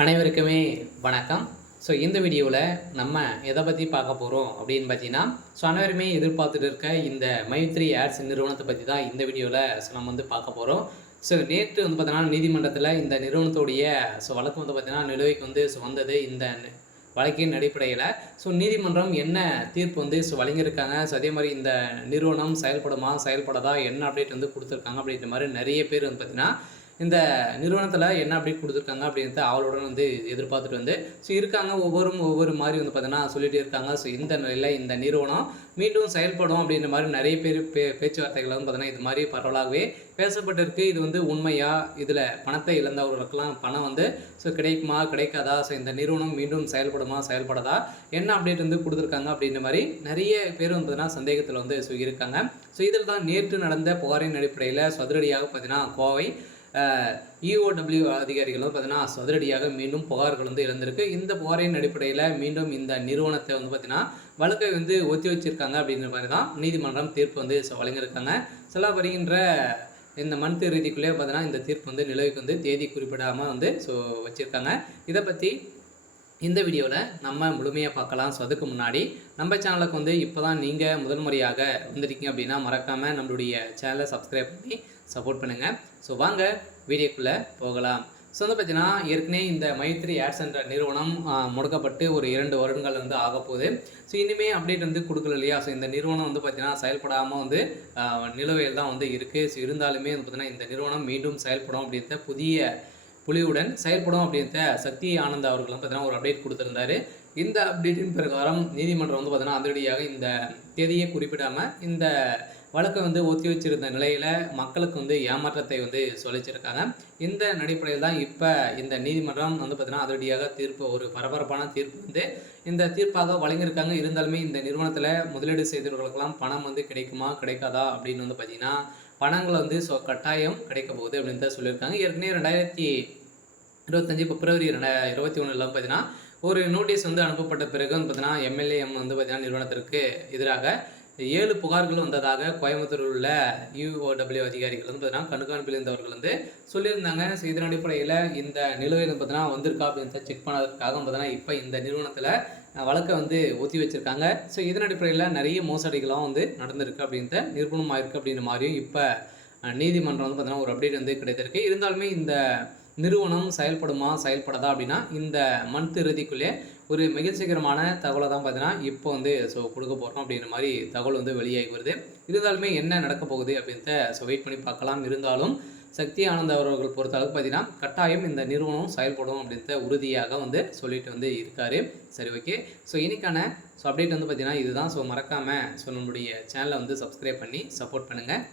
அனைவருக்குமே வணக்கம். இந்த வீடியோவில் நம்ம எதை பற்றி பார்க்க போகிறோம் அப்படின்னு பார்த்தீங்கன்னா, அனைவருமே எதிர்பார்த்துட்டு இருக்க இந்த மைத்ரி ஆட்ஸ் நிறுவனத்தை பற்றி தான் இந்த வீடியோவில் நம்ம வந்து பார்க்க போகிறோம். நேற்று வந்து பார்த்தீங்கன்னா நீதிமன்றத்தில் இந்த நிறுவனத்துடைய வழக்கு வந்து பார்த்தீங்கன்னா நிலுவைக்கு வந்து வந்தது. இந்த வழக்கின் அடிப்படையில் நீதிமன்றம் என்ன தீர்ப்பு வந்து வழங்கியிருக்காங்க. அதே மாதிரி இந்த நிறுவனம் செயல்படுமா செயல்படாதா என்ன அப்டேட் வந்து கொடுத்துருக்காங்க அப்படின்ற மாதிரி நிறைய பேர் வந்து பார்த்தீங்கன்னா இந்த நிறுவனத்தில் என்ன அப்டேட் கொடுத்துருக்காங்க அப்படின்றத ஆவலுடன் வந்து எதிர்பார்த்துட்டு வந்து இருக்காங்க. ஒவ்வொரு மாதிரி வந்து பார்த்தீங்கன்னா சொல்லிகிட்டே இருக்காங்க. இந்த நிலையில் இந்த நிறுவனம் மீண்டும் செயல்படும் அப்படின்ற மாதிரி நிறைய பேர் பேச்சுவார்த்தைகள் வந்து பார்த்தீங்கன்னா இது மாதிரி பரவலாகவே பேசப்பட்டிருக்கு. இது வந்து உண்மையா, இதில் பணத்தை இழந்தவர்களுக்கெல்லாம் பணம் வந்து கிடைக்குமா கிடைக்காதா, இந்த நிறுவனம் மீண்டும் செயல்படுமா செயல்படாதா, என்ன அப்டேட் வந்து கொடுத்துருக்காங்க அப்படின்ற மாதிரி நிறைய பேர் வந்து பார்த்தீங்கன்னா சந்தேகத்தில் வந்து இருக்காங்க. இதில் தான் நேற்று நடந்த புகாரின் அடிப்படையில் அதிரடியாக பார்த்தீங்கன்னா கோவை இஓடபிள்யூ அதிகாரிகள் வந்து பார்த்தீங்கன்னா சதுரடியாக மீண்டும் புகார்கள் வந்து எழுந்திருக்கு. இந்த புகாரின் அடிப்படையில் மீண்டும் இந்த நிறுவனத்தை வந்து பார்த்தீங்கன்னா வழக்கை வந்து ஒத்தி வச்சிருக்காங்க அப்படின்ற மாதிரி தான் நீதிமன்றம் தீர்ப்பு வந்து வழங்கியிருக்காங்க. வருகின்ற இந்த மந்த் இறுதிக்குள்ளே பார்த்தீங்கன்னா இந்த தீர்ப்பு வந்து நிலவுக்கு வந்து தேதி குறிப்பிடாமல் வந்து வச்சுருக்காங்க. இதை பற்றி இந்த வீடியோவில் நம்ம முழுமையாக பார்க்கலாம். அதுக்கு முன்னாடி நம்ம சேனலுக்கு வந்து இப்போ தான் நீங்கள் முதல் முறையாக வந்திருக்கீங்க அப்படின்னா மறக்காமல் நம்மளுடைய சேனலை சப்ஸ்கிரைப் பண்ணி சப்போர்ட் பண்ணுங்கள். வாங்க வீடியோக்குள்ளே போகலாம். வந்து பார்த்தீங்கன்னா ஏற்கனவே இந்த மைத்ரி ஆட்ஸ் என்ற நிறுவனம் முடக்கப்பட்டு ஒரு 2 வருடங்கள் வந்து ஆக போகுது. இனிமேல் அப்டேட் வந்து கொடுக்கல இல்லையா. இந்த நிறுவனம் வந்து பார்த்தீங்கன்னா செயல்படாமல் வந்து நிலுவையில் தான் வந்து இருக்குது. இருந்தாலுமே வந்து பார்த்தீங்கன்னா இந்த நிறுவனம் மீண்டும் செயல்படும் அப்படின்ற புதிய புலியுடன் செயல்படும் அப்படின்ற சக்தி ஆனந்த் அவர்கள் பார்த்தீங்கன்னா ஒரு அப்டேட் கொடுத்துருந்தாரு. இந்த அப்டேட்டின் பிரகாரம் நீதிமன்றம் வந்து பார்த்தீங்கன்னா அதிரடியாக இந்த தேதியை குறிப்பிடாமல் இந்த வழக்கை வந்து ஒத்தி வச்சிருந்த நிலையில் மக்களுக்கு வந்து ஏமாற்றத்தை வந்து சொல்லிச்சிருக்காங்க. இந்த அடிப்படையில் தான் இப்போ இந்த நீதிமன்றம் வந்து பார்த்தீங்கன்னா அதிரடியாக தீர்ப்பு, ஒரு பரபரப்பான தீர்ப்பு வந்து இந்த தீர்ப்பாக வழங்கியிருக்காங்க. இருந்தாலுமே இந்த நிறுவனத்தில் முதலீடு செய்தவர்களுக்கெல்லாம் பணம் வந்து கிடைக்குமா கிடைக்காதா அப்படின்னு வந்து பார்த்தீங்கன்னா பணங்கள் வந்து கட்டாயம் கிடைக்க போகுது அப்படின்னு தான் சொல்லியிருக்காங்க. ஏற்கனவே 2025 பிப்ரவரி 2021 பார்த்தீங்கன்னா ஒரு நோட்டீஸ் வந்து அனுப்பப்பட்ட பிறகு வந்து பார்த்தீங்கன்னா எம்எல்ஏஎம் வந்து பார்த்தீங்கன்னா நிறுவனத்திற்கு எதிராக 7 புகார்கள் வந்ததாக கோயம்புத்தூரில் உள்ள யூஓடபிள்யூ அதிகாரிகள் வந்து பார்த்தீங்கன்னா கண்காணிப்பில் இருந்தவர்கள் வந்து சொல்லியிருந்தாங்க. இதன் அடிப்படையில் இந்த நிலுவையில் பார்த்தீங்கன்னா வந்திருக்கா அப்படின்னு செக் பண்ணதுக்காக பார்த்தீங்கன்னா இப்போ இந்த நிறுவனத்தில் வழக்கை வந்து ஒத்தி வச்சுருக்காங்க. இதன் அடிப்படையில் நிறைய மோசடிகளும் வந்து நடந்திருக்கு அப்படின்ற நிரூபணமாக இருக்குது அப்படின்ற மாதிரியும் இப்போ நீதிமன்றம் வந்து பார்த்தீங்கன்னா ஒரு அப்டேட் வந்து கிடைத்திருக்கு. இருந்தாலுமே இந்த நிறுவனம் செயல்படுமா செயல்படாதா அப்படின்னா இந்த மந்த் இறுதிக்குள்ளே ஒரு மகிழ்ச்சிகரமான தகவலை தான் பார்த்தீங்கன்னா இப்போ வந்து கொடுக்க போகிறோம் அப்படின்ற மாதிரி தகவல் வந்து வெளியாகி வருது. இருந்தாலுமே என்ன நடக்க போகுது அப்படின்றத வெயிட் பண்ணி பார்க்கலாம். இருந்தாலும் சக்தி ஆனந்த் அவர்கள் பொறுத்தளவுக்கு பார்த்தீங்கன்னா கட்டாயம் இந்த நிறுவனம் செயல்படும் அப்படின்ற உறுதியாக வந்து சொல்லிட்டு வந்து இருக்காரு. சரி, ஓகே. இன்னைக்கான அப்டேட் வந்து பார்த்தீங்கன்னா இதுதான். மறக்காமல் நம்மளுடைய சேனலை வந்து சப்ஸ்கிரைப் பண்ணி சப்போர்ட் பண்ணுங்கள்.